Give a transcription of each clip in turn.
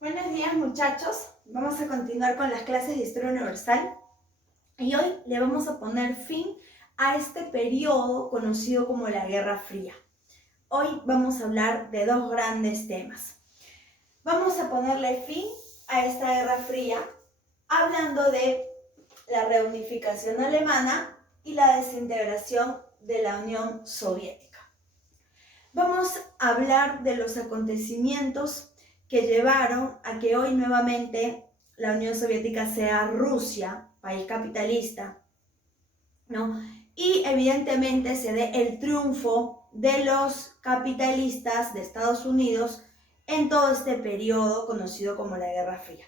Buenos días muchachos, vamos a continuar con las clases de Historia Universal y hoy le vamos a poner fin a este periodo conocido como la Guerra Fría. Hoy vamos a hablar de dos grandes temas. Vamos a ponerle fin a esta Guerra Fría hablando de la reunificación alemana y la desintegración de la Unión Soviética. Vamos a hablar de los acontecimientos que llevaron a que hoy nuevamente la Unión Soviética sea Rusia, país capitalista, ¿no? Y evidentemente se dé el triunfo de los capitalistas de Estados Unidos en todo este periodo conocido como la Guerra Fría.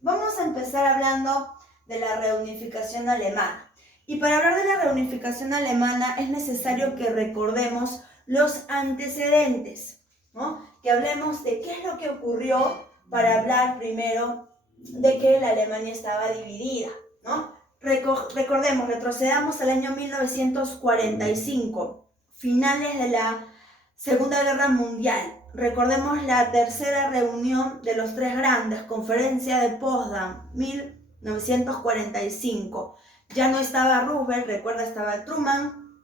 Vamos a empezar hablando de la reunificación alemana. Y para hablar de la reunificación alemana es necesario que recordemos los antecedentes, ¿no? Que hablemos de qué es lo que ocurrió para hablar primero de que la Alemania estaba dividida, ¿no? Recordemos, retrocedamos al año 1945, finales de la Segunda Guerra Mundial. Recordemos la tercera reunión de los tres grandes, Conferencia de Potsdam, 1945. Ya no estaba Roosevelt, recuerda, estaba Truman,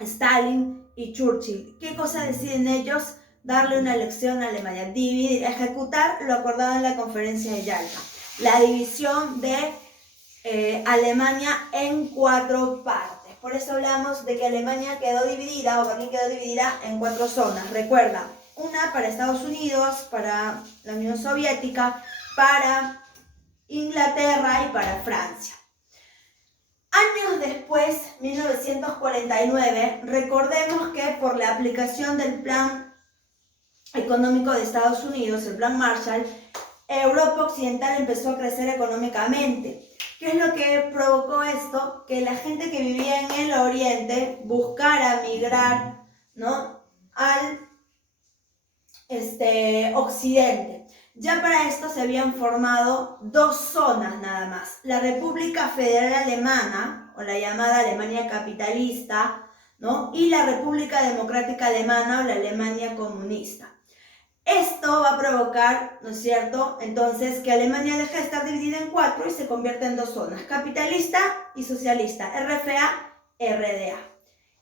Stalin y Churchill. ¿Qué cosa deciden ellos? Darle una lección a Alemania, dividir, ejecutar lo acordado en la Conferencia de Yalta. La división de Alemania en 4 partes. Por eso hablamos de que Alemania quedó dividida, o Berlín quedó dividida en 4 zonas. Recuerda, una para Estados Unidos, para la Unión Soviética, para Inglaterra y para Francia. Años después, 1949, recordemos que por la aplicación del Plan Económico de Estados Unidos, el Plan Marshall, Europa Occidental empezó a crecer económicamente. ¿Qué es lo que provocó esto? Que la gente que vivía en el oriente buscara migrar, ¿no?, al occidente. Ya para esto se habían formado 2 zonas nada más. La República Federal Alemana, o la llamada Alemania capitalista, ¿no?, y la República Democrática Alemana, o la Alemania comunista. Esto va a provocar, ¿no es cierto?, entonces que Alemania deje de estar dividida en 4 y se convierta en 2 zonas, capitalista y socialista, RFA, RDA.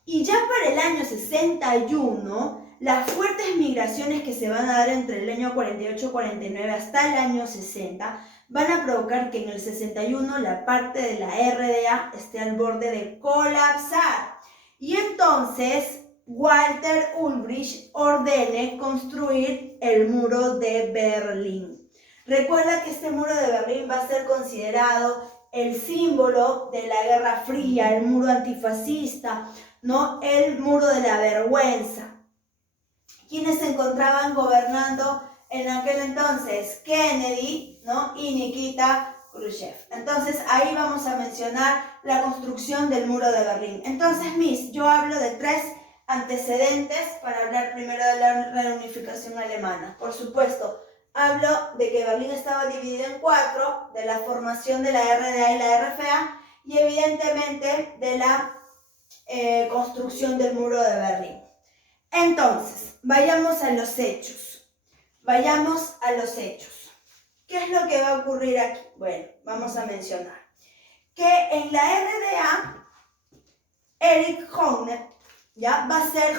Y ya para el año 61, las fuertes migraciones que se van a dar entre el año 48-49 hasta el año 60 van a provocar que en el 61 la parte de la RDA esté al borde de colapsar. Y entonces Walter Ulbricht ordene construir el muro de Berlín. Recuerda que este muro de Berlín va a ser considerado el símbolo de la Guerra Fría, el muro antifascista, ¿no?, el muro de la vergüenza. ¿Quiénes se encontraban gobernando en aquel entonces? Kennedy, ¿no?, y Nikita Khrushchev. Entonces ahí vamos a mencionar la construcción del muro de Berlín. Entonces, yo hablo de 3 antecedentes para hablar primero de la reunificación alemana. Por supuesto, hablo de que Berlín estaba dividido en 4, de la formación de la RDA y la RFA, y evidentemente de la construcción del muro de Berlín. Entonces, vayamos a los hechos. ¿Qué es lo que va a ocurrir aquí? Bueno, vamos a mencionar que en la RDA, Erich Honecker, ¿ya?, va a ser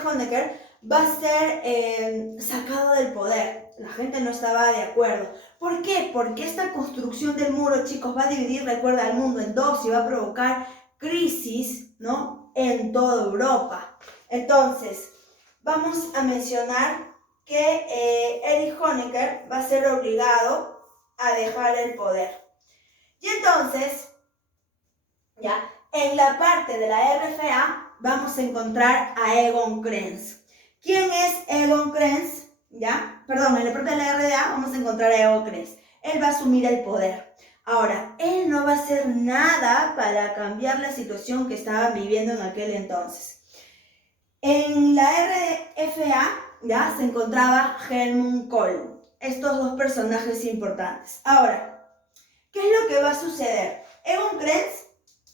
sacado del poder. La gente no estaba de acuerdo. ¿Por qué? Porque esta construcción del muro, chicos, va a dividir, recuerda, al mundo en 2 y va a provocar crisis, ¿no?, en toda Europa. Entonces, vamos a mencionar que Erich Honecker va a ser obligado a dejar el poder. Y entonces, ya, en la parte de la RFA vamos a encontrar a Egon Krenz. ¿Quién es Egon Krenz? ¿Ya? Perdón, en la parte de la RDA vamos a encontrar a Egon Krenz. Él va a asumir el poder. Ahora, él no va a hacer nada para cambiar la situación que estaban viviendo en aquel entonces. En la RFA, ¿ya?, se encontraba Helmut Kohl. Estos 2 personajes importantes. Ahora, ¿qué es lo que va a suceder? Egon Krenz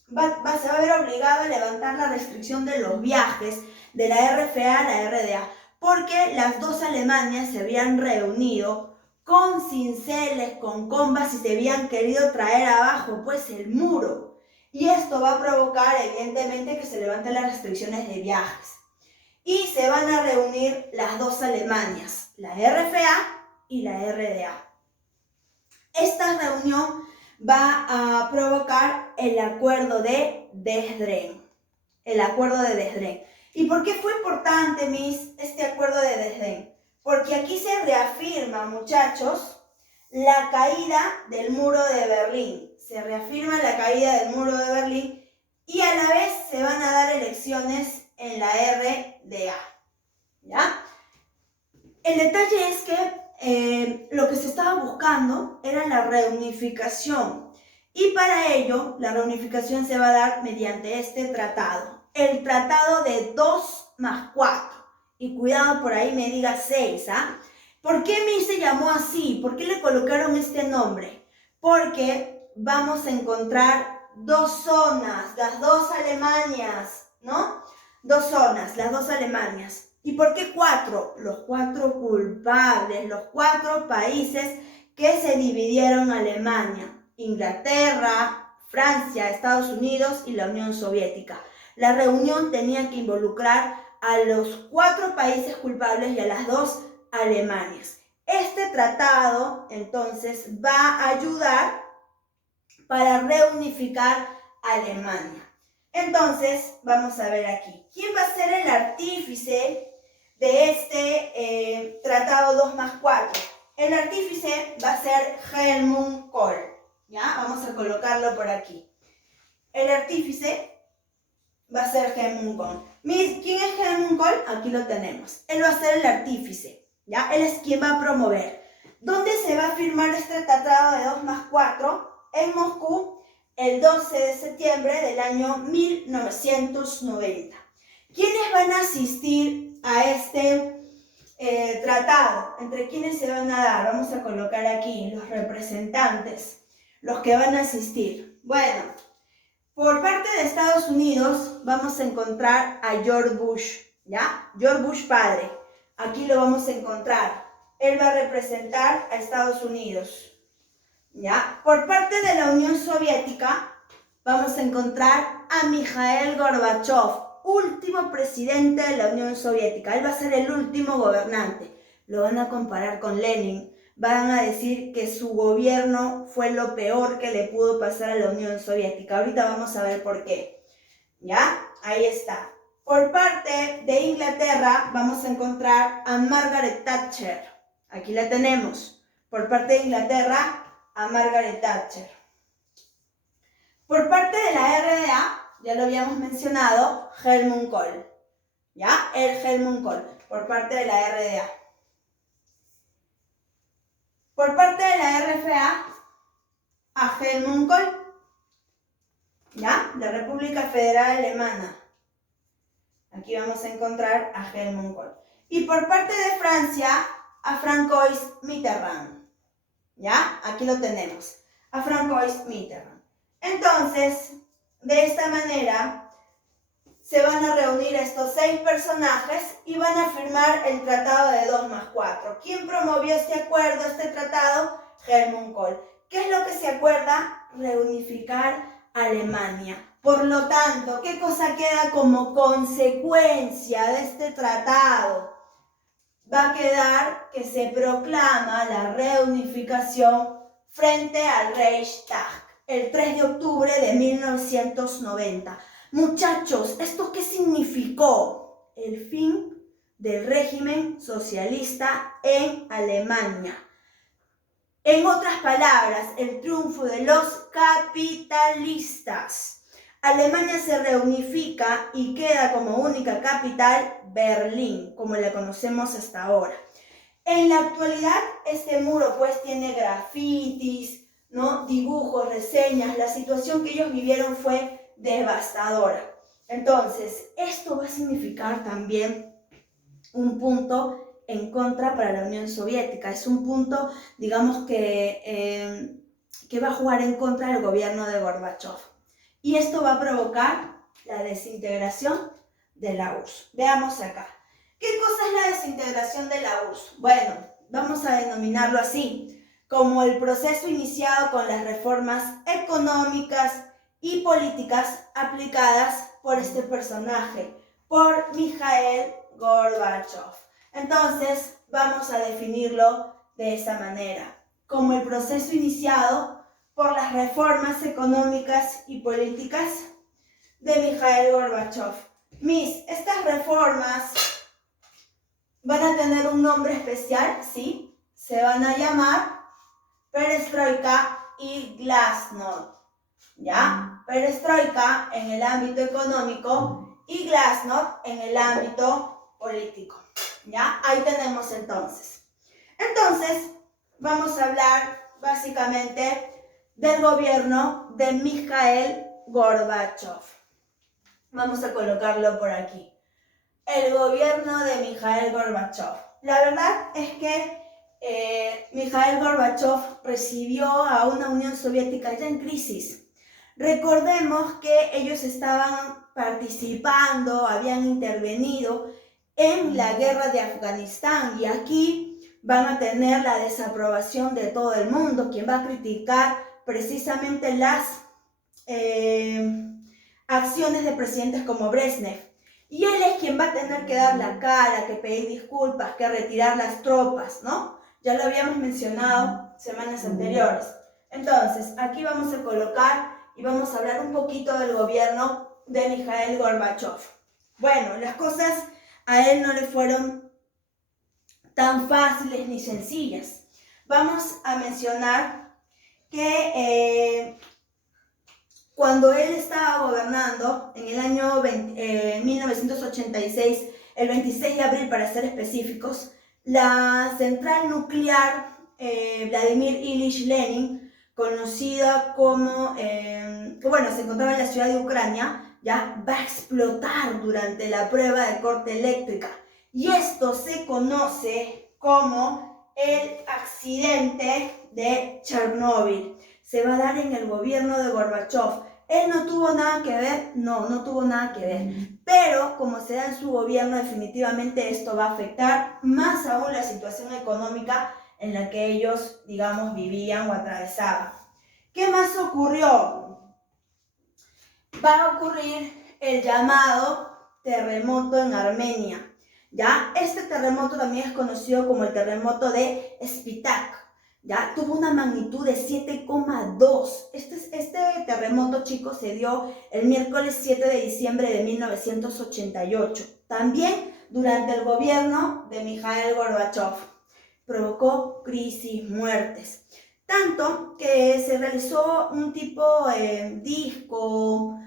se va a ver obligado a levantar la restricción de los viajes de la RFA a la RDA, porque las 2 Alemanias se habían reunido con cinceles, con combas, y se habían querido traer abajo pues el muro. Y esto va a provocar evidentemente que se levanten las restricciones de viajes. Y se van a reunir las dos Alemanias, la RFA y la RDA. Esta reunión va a provocar el acuerdo de Dresden. El acuerdo de Dresden. ¿Y por qué fue importante, este acuerdo de Dresden? Porque aquí se reafirma, muchachos, la caída del muro de Berlín. Se reafirma la caída del muro de Berlín y a la vez se van a dar elecciones en la RDA. ¿Ya? El detalle es que lo que se estaba buscando era la reunificación. Y para ello, la reunificación se va a dar mediante este tratado. El tratado de 2+4. Y cuidado, por ahí me diga 6, ¿ah? ¿Por qué se llamó así? ¿Por qué le colocaron este nombre? Porque vamos a encontrar dos zonas, las dos Alemanias, ¿no? Dos zonas, las dos Alemanias. ¿Y por qué 4? Los 4 culpables, los 4 países que se dividieron Alemania. Inglaterra, Francia, Estados Unidos y la Unión Soviética. La reunión tenía que involucrar a los 4 países culpables y a las 2 Alemanias. Este tratado, entonces, va a ayudar para reunificar Alemania. Entonces, vamos a ver aquí. ¿Quién va a ser el artífice de este tratado 2+4? El artífice va a ser Helmut Kohl. ¿Ya? Vamos a colocarlo por aquí. El artífice va a ser Helmut Kohl. ¿Quién es Helmut Kohl? Aquí lo tenemos. Él va a ser el artífice. ¿Ya? Él es quien va a promover. ¿Dónde se va a firmar este tratado de 2+4? En Moscú, el 12 de septiembre del año 1990. ¿Quiénes van a asistir a este tratado? ¿Entre quiénes se van a dar? Vamos a colocar aquí los representantes, los que van a asistir. Bueno, por parte de Estados Unidos vamos a encontrar a George Bush, ¿ya? George Bush padre. Aquí lo vamos a encontrar. Él va a representar a Estados Unidos, ¿ya? Por parte de la Unión Soviética vamos a encontrar a Mikhail Gorbachev, último presidente de la Unión Soviética. Él va a ser el último gobernante. Lo van a comparar con Lenin. Van a decir que su gobierno fue lo peor que le pudo pasar a la Unión Soviética. Ahorita vamos a ver por qué. ¿Ya? Ahí está. Por parte de Inglaterra vamos a encontrar a Margaret Thatcher. Aquí la tenemos. Por parte de Inglaterra, a Margaret Thatcher. Por parte de la RDA, ya lo habíamos mencionado, Helmut Kohl. ¿Ya? El Helmut Kohl, por parte de la RDA. Por parte de la RFA, a Helmut Kohl. ¿Ya? La República Federal Alemana. Aquí vamos a encontrar a Helmut Kohl. Y por parte de Francia, a Francois Mitterrand. ¿Ya? Aquí lo tenemos. A Francois Mitterrand. Entonces, de esta manera, se van a reunir estos 6 personajes y van a firmar el tratado de 2+4. ¿Quién promovió este acuerdo, este tratado? Helmut Kohl. ¿Qué es lo que se acuerda? Reunificar Alemania. Por lo tanto, ¿qué cosa queda como consecuencia de este tratado? Va a quedar que se proclama la reunificación frente al Reichstag el 3 de octubre de 1990. Muchachos, ¿esto qué significó? El fin del régimen socialista en Alemania. En otras palabras, el triunfo de los capitalistas. Alemania se reunifica y queda como única capital Berlín, como la conocemos hasta ahora. En la actualidad, este muro pues tiene grafitis, ¿no? Dibujos, reseñas. La situación que ellos vivieron fue devastadora. Entonces, esto va a significar también un punto en contra para la Unión Soviética. Es un punto, digamos, que va a jugar en contra del gobierno de Gorbachev. Y esto va a provocar la desintegración de la URSS. Veamos acá. ¿Qué cosa es la desintegración de la URSS? Bueno, vamos a denominarlo así, como el proceso iniciado con las reformas económicas y políticas aplicadas por este personaje, por Mikhail Gorbachev. Entonces, vamos a definirlo de esa manera, como el proceso iniciado por las reformas económicas y políticas de Mikhail Gorbachev. Estas reformas van a tener un nombre especial, ¿sí? Se van a llamar Perestroika y Glasnost, ¿ya? Perestroika en el ámbito económico y Glasnost en el ámbito político, ¿ya? Ahí tenemos entonces. Entonces, vamos a hablar básicamente del gobierno de Mikhail Gorbachev. Vamos a colocarlo por aquí. El gobierno de Mikhail Gorbachev. La verdad es que Mikhail Gorbachev recibió a una Unión Soviética ya en crisis. Recordemos que ellos estaban participando, habían intervenido en la guerra de Afganistán y aquí van a tener la desaprobación de todo el mundo, quien va a criticar precisamente las acciones de presidentes como Brezhnev. Y él es quien va a tener que dar la cara, que pedir disculpas, que retirar las tropas, ¿no? Ya lo habíamos mencionado semanas anteriores. Entonces, aquí vamos a colocar y vamos a hablar un poquito del gobierno de Mikhail Gorbachev. Bueno, las cosas a él no le fueron tan fáciles ni sencillas. Vamos a mencionar que cuando él estaba gobernando en el año 1986, el 26 de abril para ser específicos, la central nuclear Vladimir Ilich Lenin, conocida como, bueno, se encontraba en la ciudad de Ucrania, ya va a explotar durante la prueba de corte eléctrica. Y esto se conoce como el accidente de Chernóbil. Se va a dar en el gobierno de Gorbachev. ¿Él no tuvo nada que ver? No, no tuvo nada que ver. Pero como se da en su gobierno, definitivamente esto va a afectar más aún la situación económica en la que ellos, digamos, vivían o atravesaban. ¿Qué más ocurrió? Va a ocurrir el llamado terremoto en Armenia. ¿Ya? Este terremoto también es conocido como el terremoto de Spitak. ¿Ya? Tuvo una magnitud de 7,2. Este terremoto, chicos, se dio el miércoles 7 de diciembre de 1988. También durante el gobierno de Mikhail Gorbachev. Provocó crisis, muertes. Tanto que se realizó un tipo disco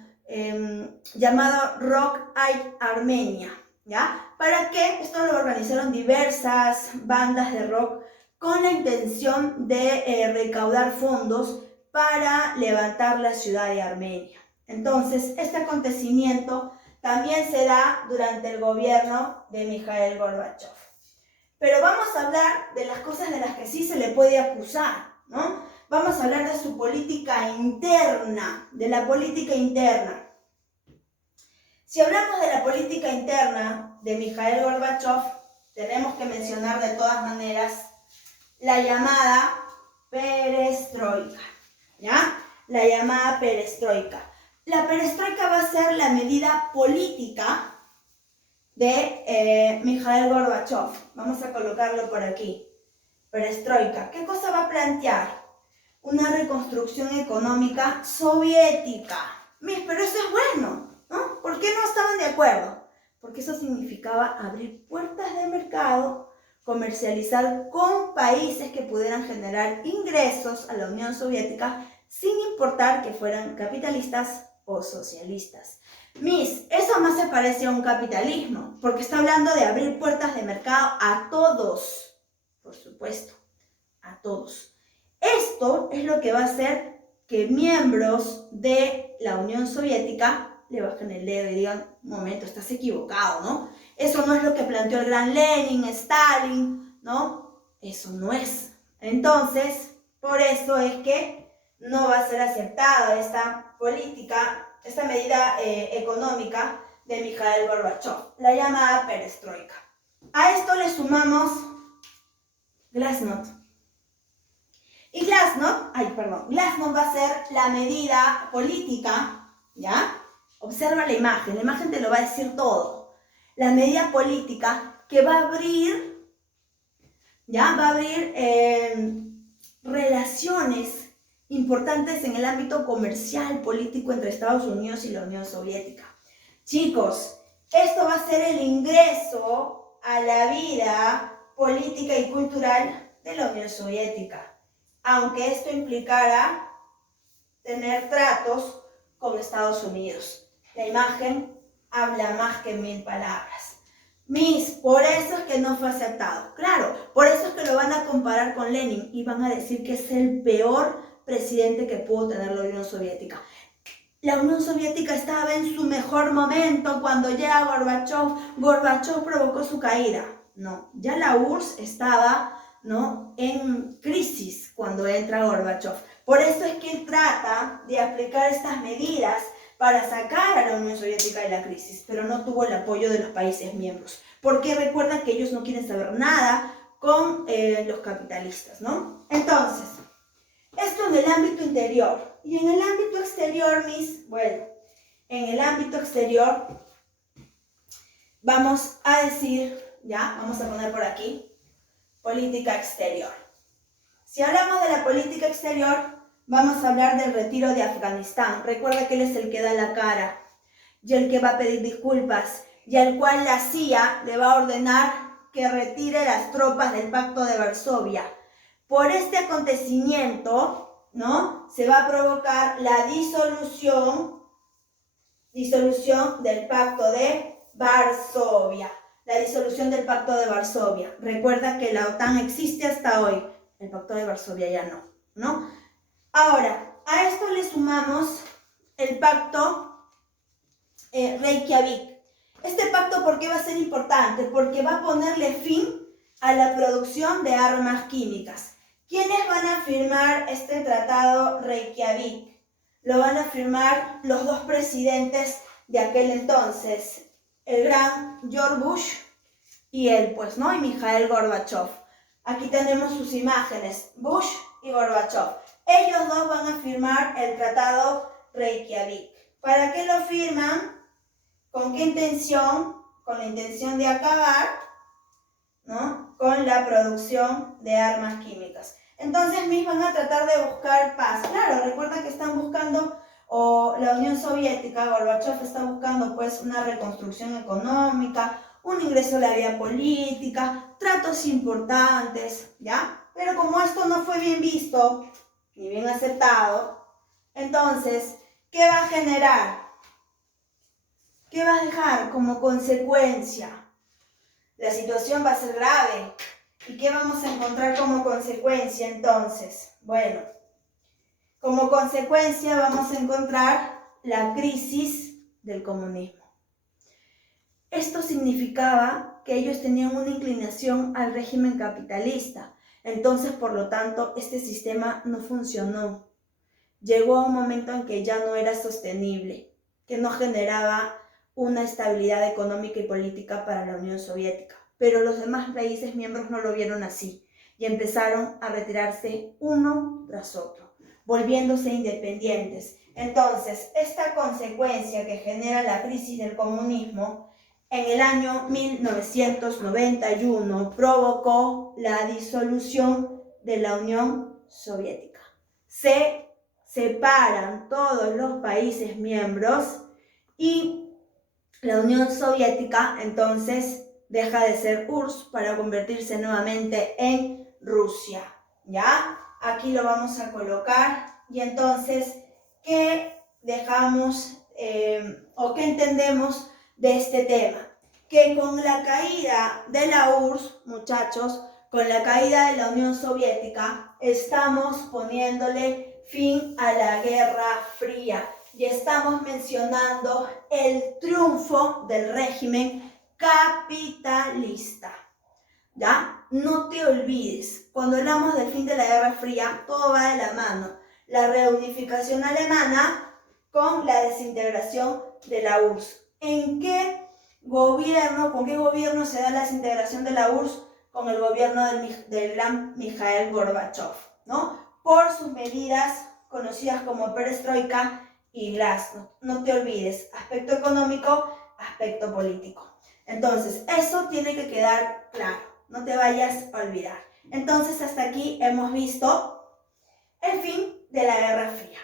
llamado Rock Aid Armenia. ¿Ya? ¿Para qué? Esto lo organizaron diversas bandas de rock con la intención de recaudar fondos para levantar la ciudad de Armenia. Entonces, este acontecimiento también se da durante el gobierno de Mikhail Gorbachev. Pero vamos a hablar de las cosas de las que sí se le puede acusar, ¿no? Vamos a hablar de su política interna, de la política interna. Si hablamos de la política interna de Mikhail Gorbachev, tenemos que mencionar de todas maneras la llamada perestroika, ¿ya? La llamada perestroika. La perestroika va a ser la medida política de Mikhail Gorbachev. Vamos a colocarlo por aquí. Perestroika. ¿Qué cosa va a plantear? Una reconstrucción económica soviética. Pero eso es bueno, ¿no? ¿Por qué no estaban de acuerdo? Porque eso significaba abrir puertas de mercado, comercializar con países que pudieran generar ingresos a la Unión Soviética sin importar que fueran capitalistas o socialistas. Eso más se parece a un capitalismo, porque está hablando de abrir puertas de mercado a todos, por supuesto, a todos. Esto es lo que va a hacer que miembros de la Unión Soviética le bajen el dedo y digan, un momento, estás equivocado, ¿no? Eso no es lo que planteó el gran Lenin, Stalin, ¿no? Eso no es. Entonces, por eso es que no va a ser aceptada esta política, esta medida económica de Mikhail Gorbachev, la llamada perestroika. A esto le sumamos Glasnost. Y Glasnost va a ser la medida política, ¿ya? Observa la imagen te lo va a decir todo. La medida política que va a abrir, ¿ya? Va a abrir relaciones importantes en el ámbito comercial, político entre Estados Unidos y la Unión Soviética. Chicos, esto va a ser el ingreso a la vida política y cultural de la Unión Soviética, aunque esto implicara tener tratos con Estados Unidos. La imagen habla más que 1000 palabras. Por eso es que no fue aceptado. Claro, por eso es que lo van a comparar con Lenin y van a decir que es el peor presidente que pudo tener la Unión Soviética. La Unión Soviética estaba en su mejor momento cuando llega Gorbachov provocó su caída. No, ya la URSS estaba, ¿no?, en crisis cuando entra Gorbachov. Por eso es que él trata de aplicar estas medidas para sacar a la Unión Soviética de la crisis, pero no tuvo el apoyo de los países miembros, porque recuerda que ellos no quieren saber nada con los capitalistas, ¿no? Entonces, esto en el ámbito interior. Y en el ámbito exterior, en el ámbito exterior vamos a decir, ya, vamos a poner por aquí, política exterior. Si hablamos de la política exterior, vamos a hablar del retiro de Afganistán. Recuerda que él es el que da la cara y el que va a pedir disculpas y al cual la CIA le va a ordenar que retire las tropas del Pacto de Varsovia. Por este acontecimiento, ¿no?, se va a provocar la disolución del Pacto de Varsovia. La disolución del Pacto de Varsovia. Recuerda que la OTAN existe hasta hoy. El Pacto de Varsovia ya no, ¿no? Ahora, a esto le sumamos el Pacto Reykjavik. Este pacto, ¿por qué va a ser importante? Porque va a ponerle fin a la producción de armas químicas. ¿Quiénes van a firmar este tratado Reykjavik? Lo van a firmar los dos presidentes de aquel entonces, el gran George Bush y él, pues, ¿no? Y Mikhail Gorbachev. Aquí tenemos sus imágenes, Bush y Gorbachev. Ellos dos van a firmar el tratado Reykjavik. ¿Para qué lo firman? ¿Con qué intención? Con la intención de acabar, ¿no?, con la producción de armas químicas. Entonces van a tratar de buscar paz. Claro, recuerda que están buscando, o la Unión Soviética, Gorbachev está buscando pues una reconstrucción económica, un ingreso a la vida política, tratos importantes, ¿ya? Pero como esto no fue bien visto, ni bien aceptado, entonces, ¿qué va a generar? ¿Qué va a dejar como consecuencia? La situación va a ser grave. ¿Y qué vamos a encontrar como consecuencia entonces? Bueno, como consecuencia vamos a encontrar la crisis del comunismo. Esto significaba que ellos tenían una inclinación al régimen capitalista. Entonces, por lo tanto, este sistema no funcionó. Llegó a un momento en que ya no era sostenible, que no generaba una estabilidad económica y política para la Unión Soviética. Pero los demás países miembros no lo vieron así y empezaron a retirarse uno tras otro, volviéndose independientes. Entonces, esta consecuencia que genera la crisis del comunismo en el año 1991 provocó la disolución de la Unión Soviética. Se separan todos los países miembros y la Unión Soviética entonces deja de ser URSS para convertirse nuevamente en Rusia, ¿ya? Aquí lo vamos a colocar y entonces, ¿qué dejamos o qué entendemos de este tema? Que con la caída de la URSS, muchachos, con la caída de la Unión Soviética, estamos poniéndole fin a la Guerra Fría y estamos mencionando el triunfo del régimen capitalista, ¿ya? No te olvides, cuando hablamos del fin de la Guerra Fría, todo va de la mano. La reunificación alemana con la desintegración de la URSS. ¿En qué gobierno, con qué gobierno se da la desintegración de la URSS? con el gobierno del gran Mikhail Gorbachev, ¿no? Por sus medidas conocidas como perestroika y glasnost. No te olvides, aspecto económico, aspecto político. Entonces, eso tiene que quedar claro, no te vayas a olvidar. Entonces, hasta aquí hemos visto el fin de la Guerra Fría.